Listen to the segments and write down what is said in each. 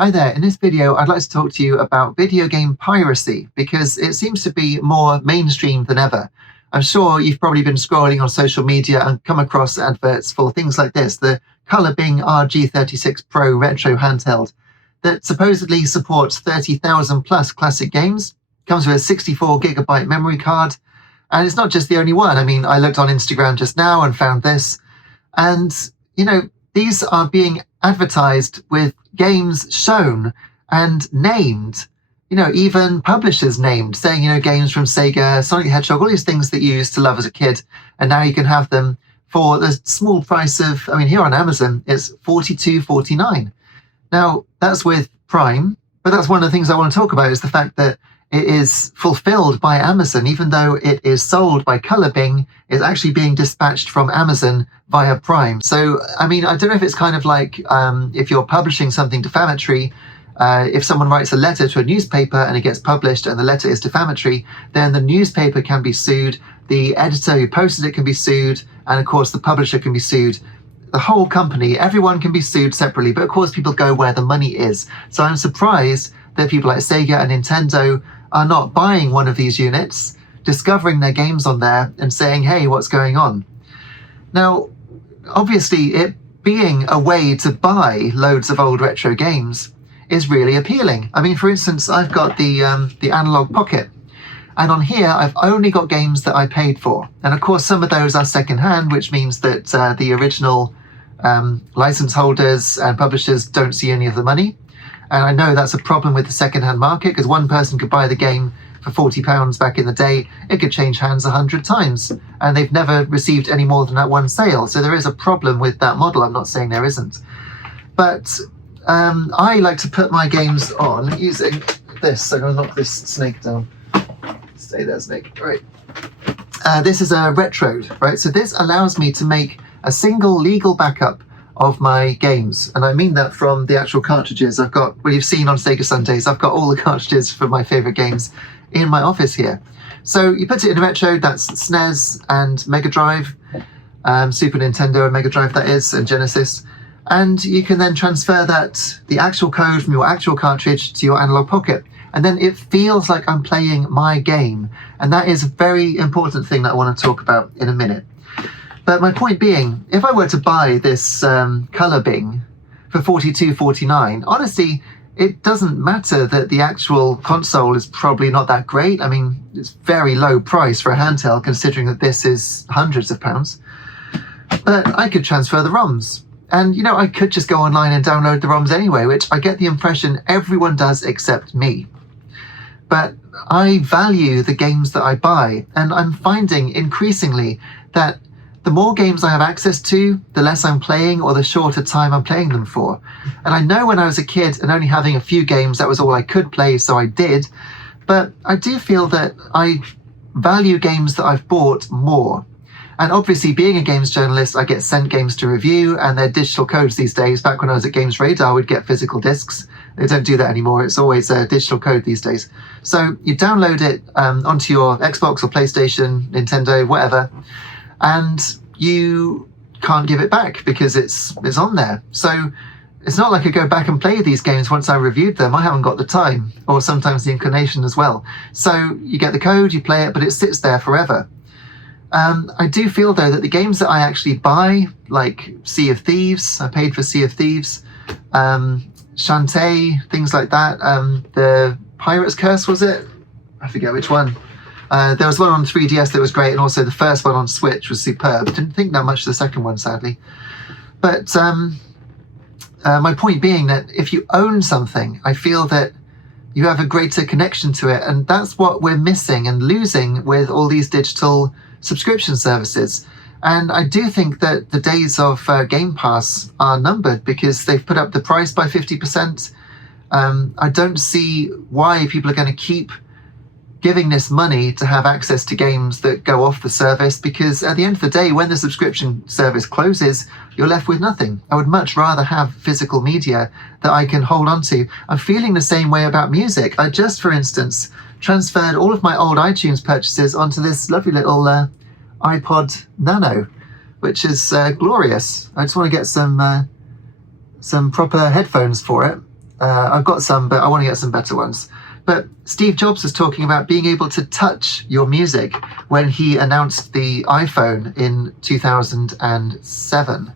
Hi there, in this video I'd like to talk to you about video game piracy because it seems to be more mainstream than ever. I'm sure you've probably been scrolling on social media and come across adverts for things like this, the Color Bing RG36 Pro retro handheld that supposedly supports 30,000 plus classic games, comes with a 64GB memory card, and it's not just the only one. I mean, I looked on Instagram just now and found this, and these are being advertised with games shown and named, even publishers named, saying, games from Sega, Sonic the Hedgehog, all these things that you used to love as a kid. And now you can have them for the small price of, here on Amazon, it's $42.49. Now, that's with Prime, but that's one of the things I want to talk about is the fact that it is fulfilled by Amazon, even though it is sold by Color Bing, it's actually being dispatched from Amazon via Prime. So, I don't know if it's kind of like if you're publishing something defamatory, if someone writes a letter to a newspaper and it gets published and the letter is defamatory, then the newspaper can be sued, the editor who posted it can be sued, and of course the publisher can be sued. The whole company, everyone can be sued separately, but of course people go where the money is. So I'm surprised that people like Sega and Nintendo are not buying one of these units, discovering their games on there and saying, hey, what's going on? Now, obviously, it being a way to buy loads of old retro games is really appealing. For instance, I've got the Analog Pocket, and on here I've only got games that I paid for. And of course, some of those are secondhand, which means that the original license holders and publishers don't see any of the money. And I know that's a problem with the second-hand market because one person could buy the game for £40 back in the day. It could change hands 100 times, and they've never received any more than that one sale. So there is a problem with that model. I'm not saying there isn't. But I like to put my games on using this. So I'm going to knock this snake down. Stay there, snake. Right. This is a Retrode, right? So this allows me to make a single legal backup of my games, and I mean that from the actual cartridges. I've got, well, you've seen on Sega Sundays, I've got all the cartridges for my favorite games in my office here. So you put it in a retro, that's SNES and Mega Drive, Super Nintendo and Mega Drive that is, and Genesis, and you can then transfer the actual code from your actual cartridge to your Analog Pocket, and then it feels like I'm playing my game, and that is a very important thing that I want to talk about in a minute. But my point being, if I were to buy this Color Bing for $42.49, honestly, it doesn't matter that the actual console is probably not that great. It's very low price for a handheld, considering that this is hundreds of pounds. But I could transfer the ROMs. And, I could just go online and download the ROMs anyway, which I get the impression everyone does except me. But I value the games that I buy, and I'm finding increasingly that the more games I have access to, the less I'm playing or the shorter time I'm playing them for. And I know when I was a kid and only having a few games, that was all I could play, so I did. But I do feel that I value games that I've bought more. And obviously, being a games journalist, I get sent games to review, and they're digital codes these days. Back when I was at Games Radar, we'd get physical discs. They don't do that anymore. It's always a digital code these days. So you download it onto your Xbox or PlayStation, Nintendo, whatever, and you can't give it back because it's on there. So it's not like I go back and play these games once I reviewed them. I haven't got the time, or sometimes the inclination as well. So you get the code, you play it, but it sits there forever. I do feel, though, that the games that I actually buy, like Sea of Thieves, I paid for Sea of Thieves, Shantae, things like that, the Pirate's Curse, was it? I forget which one. There was one on 3DS that was great, and also the first one on Switch was superb. Didn't think that much of the second one, sadly. But my point being that if you own something, I feel that you have a greater connection to it, and that's what we're missing and losing with all these digital subscription services. And I do think that the days of Game Pass are numbered because they've put up the price by 50%. I don't see why people are going to keep giving this money to have access to games that go off the service, because at the end of the day, when the subscription service closes, you're left with nothing. I would much rather have physical media that I can hold on to. I'm feeling the same way about music. I just, for instance, transferred all of my old iTunes purchases onto this lovely little iPod Nano, which is glorious. I just want to get some proper headphones for it. I've got some, but I want to get some better ones. But Steve Jobs was talking about being able to touch your music when he announced the iPhone in 2007.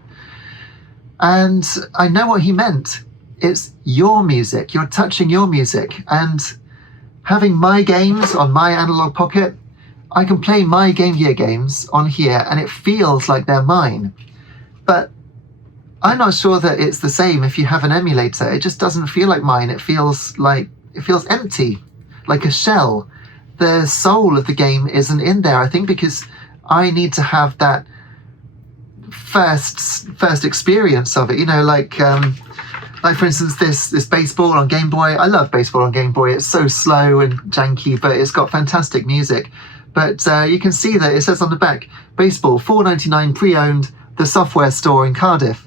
And I know what he meant. It's your music. You're touching your music. And having my games on my analog pocket, I can play my Game Gear games on here and it feels like they're mine. But I'm not sure that it's the same if you have an emulator. It just doesn't feel like mine. It feels empty, like a shell. The soul of the game isn't in there, I think, because I need to have that first experience of it. You know, like for instance, this baseball on Game Boy. I love baseball on Game Boy. It's so slow and janky, but it's got fantastic music. But you can see that it says on the back, baseball, $4.99 pre-owned, the software store in Cardiff.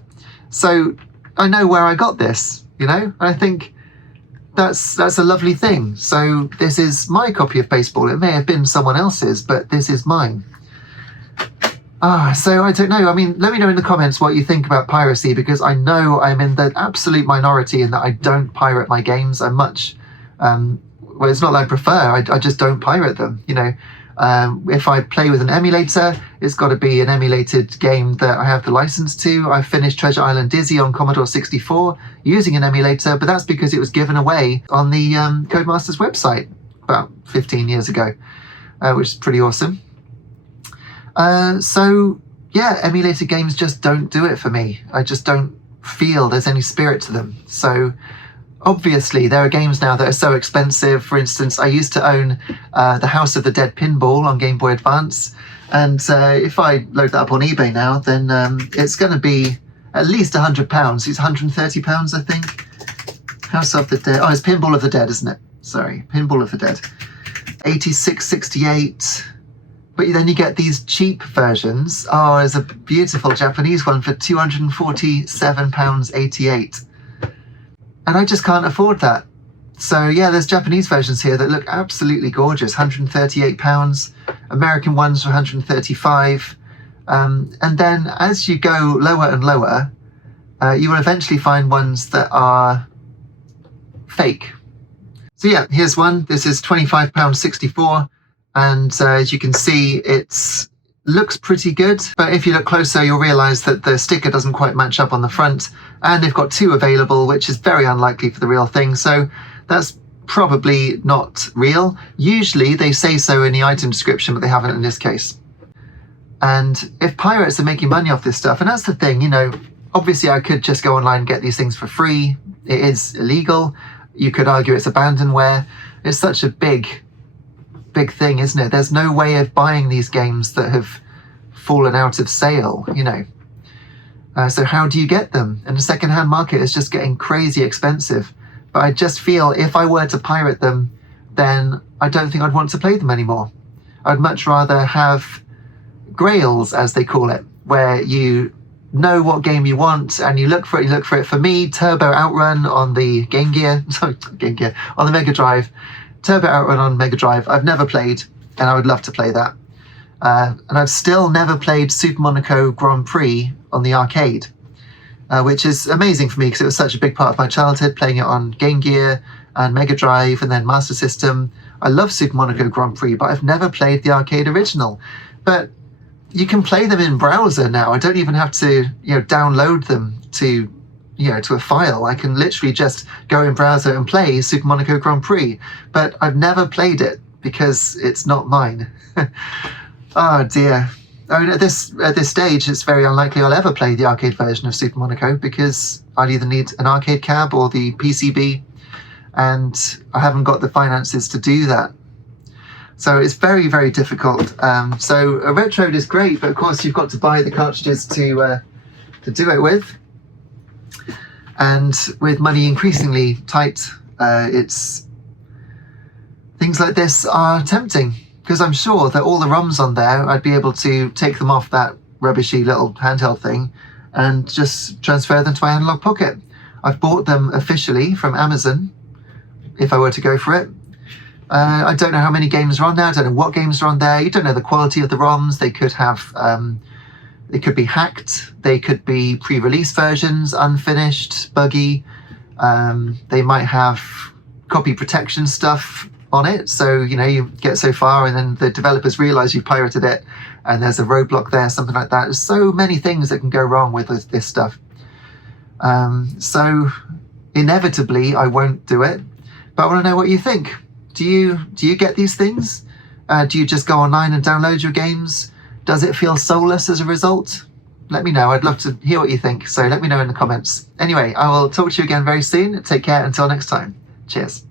So I know where I got this, you know? I think that's a lovely thing. So this is my copy of baseball. It may have been someone else's, but this is mine. So I don't know. I mean, let me know in the comments what you think about piracy, because I know I'm in the absolute minority in that I don't pirate my games. I'm much, well, it's not that I prefer, I just don't pirate them, you know. If I play with an emulator, it's got to be an emulated game that I have the license to. I finished Treasure Island Dizzy on Commodore 64 using an emulator, but that's because it was given away on the Codemasters website about 15 years ago, which is pretty awesome. So yeah, emulated games just don't do it for me. I just don't feel there's any spirit to them. So obviously, there are games now that are so expensive. For instance, I used to own the House of the Dead pinball on Game Boy Advance. And if I load that up on eBay now, then it's going to be at least £100. It's £130, I think. House of the Dead. Oh, it's Pinball of the Dead, isn't it? Sorry, Pinball of the Dead. 86.68. But then you get these cheap versions. Oh, there's a beautiful Japanese one for £247.88. And I just can't afford that. So yeah, there's Japanese versions here that look absolutely gorgeous, £138, American ones for £135. And then as you go lower and lower, you will eventually find ones that are fake. So yeah, here's one. This is £25.64. And as you can see, it looks pretty good. But if you look closer, you'll realize that the sticker doesn't quite match up on the front. And they've got two available, which is very unlikely for the real thing. So that's probably not real. Usually they say so in the item description, but they haven't in this case. And if pirates are making money off this stuff, and that's the thing, you know, obviously I could just go online and get these things for free. It is illegal. You could argue it's abandonware. It's such a big thing, isn't it? There's no way of buying these games that have fallen out of sale, you know. So how do you get them? And the second-hand market is just getting crazy expensive. But I just feel if I were to pirate them, then I don't think I'd want to play them anymore. I'd much rather have grails, as they call it, where you know what game you want and you look for it. For me, Turbo Outrun on the on the Mega Drive. Turbo Outrun on Mega Drive, I've never played, and I would love to play that. And I've still never played Super Monaco Grand Prix on the arcade, which is amazing for me because it was such a big part of my childhood, playing it on Game Gear and Mega Drive and then Master System. I love Super Monaco Grand Prix, but I've never played the arcade original. But you can play them in browser now. I don't even have to, you know, download them to a file. I can literally just go in browser and play Super Monaco Grand Prix, but I've never played it because it's not mine. Oh dear. I mean, at this stage, it's very unlikely I'll ever play the arcade version of Super Monaco because I'd either need an arcade cab or the PCB, and I haven't got the finances to do that. So it's very, very difficult. So a Retrode is great, but of course you've got to buy the cartridges to do it with. And with money increasingly tight, it's things like this are tempting, because I'm sure that all the ROMs on there, I'd be able to take them off that rubbishy little handheld thing and just transfer them to my analog pocket. I've bought them officially from Amazon, if I were to go for it. I don't know how many games are on there. I don't know what games are on there. You don't know the quality of the ROMs. They could have... they could be hacked, they could be pre-release versions, unfinished, buggy. They might have copy protection stuff on it. So, you get so far and then the developers realize you've pirated it and there's a roadblock there, something like that. There's so many things that can go wrong with this stuff. So inevitably I won't do it, but I want to know what you think. Do you get these things? Do you just go online and download your games? Does it feel soulless as a result? Let me know. I'd love to hear what you think. So let me know in the comments. Anyway, I will talk to you again very soon. Take care until next time. Cheers.